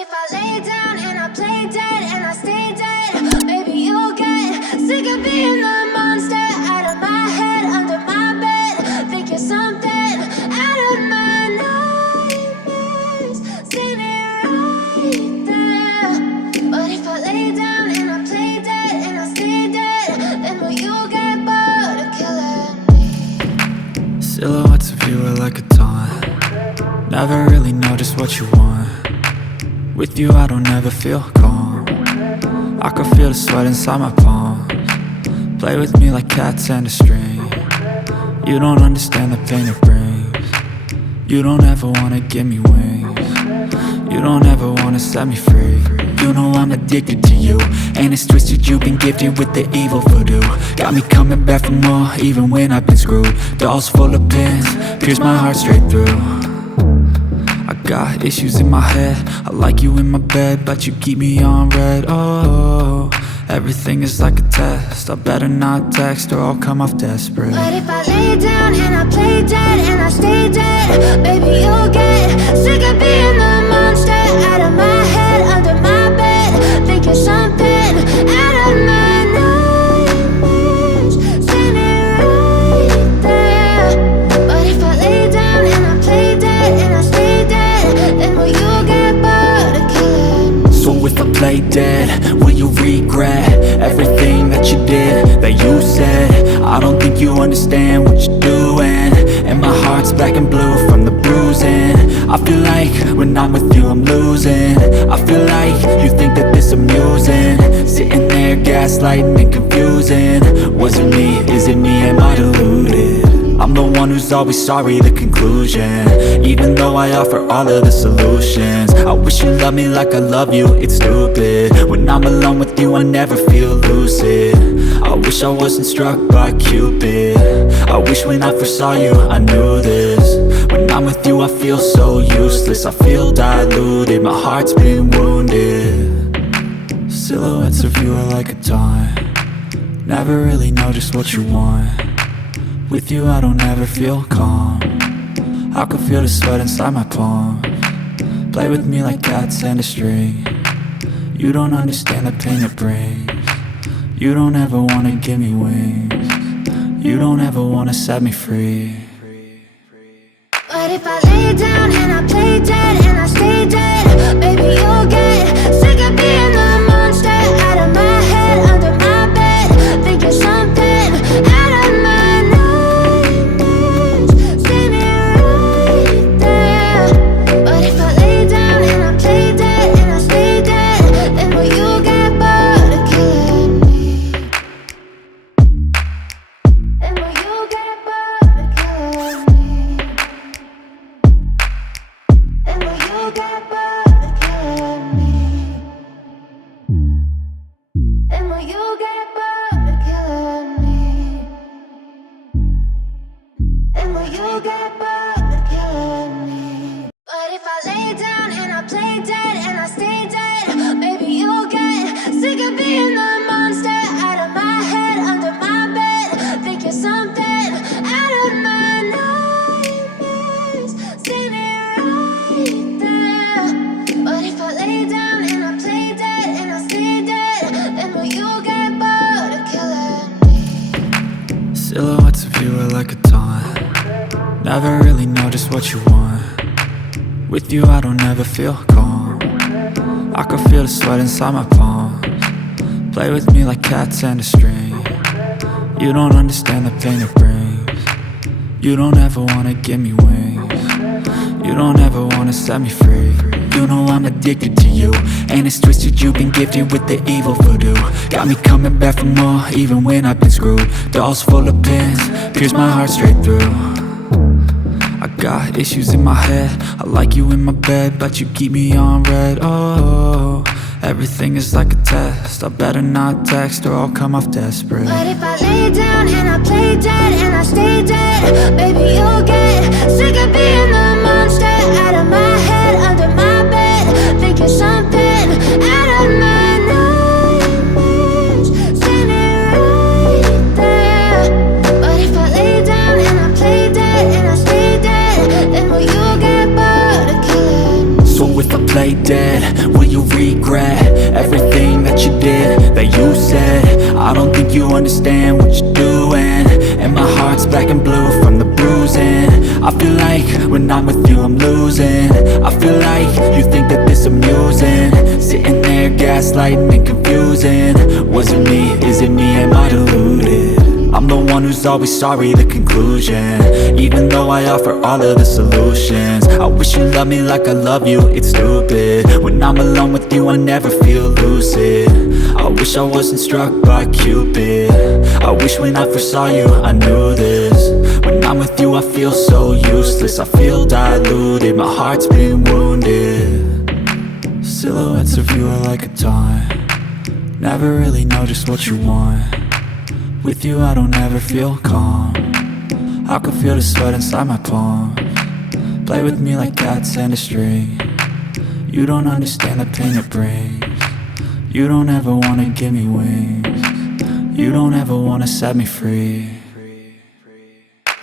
if I lay down and I play dead and I stay dead, maybe you'll get sick of being the monster out of my head, under my bed. Think you're something out of my nightmares, standing right there. But if I lay down and I play dead and I stay dead, then will you get bored of killing me? Silhouettes of you are like a taunt. Never really know just what you want. With you I don't ever feel calm. I can feel the sweat inside my palms. Play with me like cats and a string. You don't understand the pain it brings. You don't ever wanna give me wings. You don't ever wanna set me free. You know I'm addicted to you, and it's twisted, you've been gifted with the evil voodoo. Got me coming back for more, even when I've been screwed. Dolls full of pins, pierce my heart straight through. I got issues in my head, I like you in my bed, but you keep me on red. Oh, everything is like a test, I better not text or I'll come off desperate. But if I lay down and I play dead and I stay dead, baby you'll get sick of being the monster out of my head, under my bed. Think you're something out of my nightmares, standing right there. But if I lay down and I play dead and I stay dead, then will you get bored of killing me? So if I play dead, will you regret everything that you did, that you said? I don't think you understand what you're doing, and my heart's black and blue from the bruising. I feel like when I'm with you I'm losing. I feel like you think that this amusing, sitting there gaslighting and confusing. Was it me? Is it me? Am I deluded? I'm the one who's always sorry, the conclusion, even though I offer all of the solutions. I wish you loved me like I love you, it's stupid. When I'm alone with you I never feel lucid. I wish I wasn't struck by Cupid. I wish when I first saw you I knew this. When I'm with you I feel so useless, I feel diluted, my heart's been wounded. Silhouettes of you are like a taunt. Never really know just what you want. With you I don't ever feel calm. I can feel the sweat inside my palms. Play with me like cats and a string. You don't understand the pain it brings. You don't ever wanna give me wings. You don't ever wanna set me free. But if I lay down and I play dead and I stay dead, baby you'll get sick of being the monster out of my head, under my bed. Think you're something out of my nightmares, standing right there. But if I lay down and I play dead and I stay dead, then will you get bored of killing me? Then will you get bored of killing me? And will you get bored of killing me? And will you get bored of killing me? And will you get bored of killing me? But if I lay down and I play dead and I stay dead, maybe you'll get sick of being the monster out of my head, under my bed. Think you're something out of my nightmares, standing right there. But if I lay down and I play dead and I stay dead, then will you get bored of killing me? Silhouettes of you are like a taunt. Never really know just what you want. With you I don't ever feel calm. I can feel the sweat inside my palms. Play with me like cats and a string. You don't understand the pain it brings. You don't ever wanna give me wings. You don't ever wanna set me free. You know I'm addicted to you, and it's twisted, you've been gifted with the evil voodoo. Got me coming back for more, even when I've been screwed. Dolls full of pins, pierce my heart straight through. I got issues in my head, I like you in my bed, but you keep me on red. Oh, everything is like a test, I better not text or I'll come off desperate. But if I lay down and I play dead and I stay dead, baby you'll get sick of being the monster out of my head, under my bed. Think you're something out of my nightmares, standing right there. But if I lay down and I play dead and I stay dead, then will you get bored of killing me? So if I play dead, dead? Will you regret everything that you did, that you said? I don't think you understand what you're doing, and my heart's black and blue from the bruising. I feel like when I'm with you I'm losing. I feel like you think that this amusing, sitting there gaslighting and confusing. Was it me? Is it me? Am I deluded? I'm the one who's always sorry, the conclusion, even though I offer all of the solutions. I wish you loved me like I love you, it's stupid. When I'm alone with you I never feel lucid. I wish I wasn't struck by Cupid. I wish when I first saw you I knew this. When I'm with you I feel so useless, I feel diluted, my heart's been wounded. Silhouettes of you are like a taunt, never really know just what you want. With you I don't ever feel calm, I can feel the sweat inside my palms. Play with me like cats and a string. You don't understand the pain it brings. You don't ever wanna give me wings. You don't ever wanna set me free.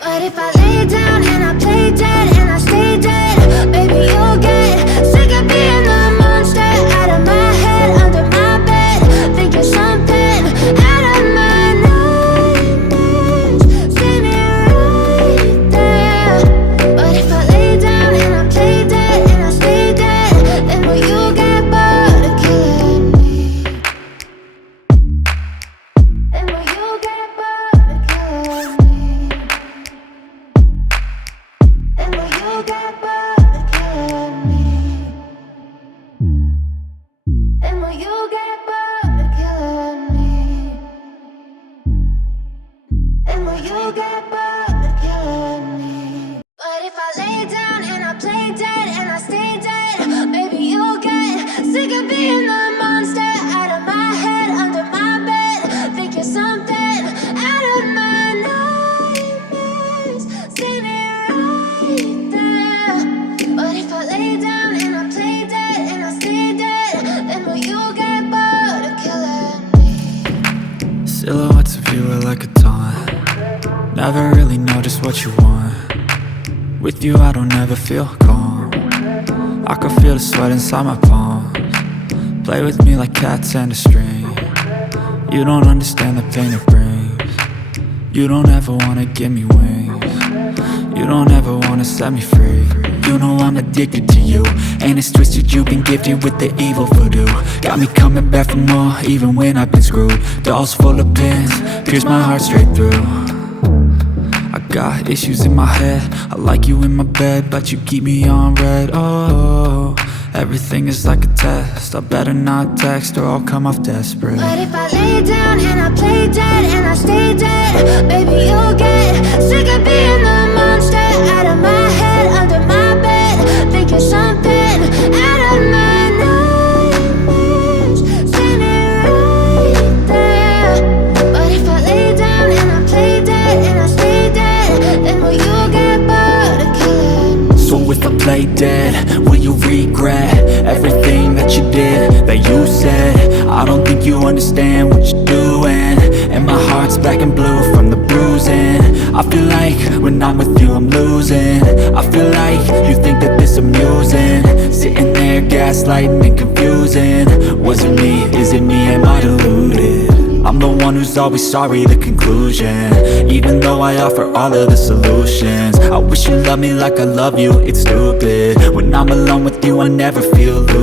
But if I lay down and I play dead and I stay dead, baby you'll get sick of being the monster out of my head, under my bed, thinking something out of my nightmares, standing right there. But if I lay down and I play dead and I stay dead, then will you get bored of killing me? Then will you get bored of killing me? Then will you get bored of killing me? Then will you get bored of killing me? Then will you get bored of killing me? But if I lay down and I play dead and I stay dead, baby you'll get sick of being the monster out of my head, under my bed, thinking something out of my nightmares, standing right there. But if I lay down and I play dead and I stay dead, then will you get bored of killing me? Silhouettes of you are like a taunt, never really know just what you want. With you I don't ever feel calm, I can feel the sweat inside my palms. Play with me like cats and a string. You don't understand the pain it brings. You don't ever wanna give me wings. You don't ever wanna set me free. You know I'm addicted to you, and it's twisted, you've been gifted with the evil voodoo. Got me coming back for more, even when I've been screwed. Dolls full of pins, pierce my heart straight through. I got issues in my head, I like you in my bed, but you keep me on red. Oh, everything is like a test, I better not text or I'll come off desperate. But if I lay down and I play dead and I stay dead, baby you'll get sick of being the monster out of my head, under my bed, thinking something out of my nightmares, standing right there. But if I lay down and I play dead and I stay dead, then will you get bored of killing me? So if I play dead, will you regret everything that you did, that you said? I don't think you understand what you're doing, and my heart's black and blue from the bruising. I feel like when I'm with you I'm losing. I feel like you think that this amusing, sitting there gaslighting and confusing. Was it me? Is it me? Am I deluded? I'm the one who's always sorry, the conclusion, even though I offer all of the solutions. I wish you loved me like I love you, it's stupid. When I'm alone with you I never feel loose.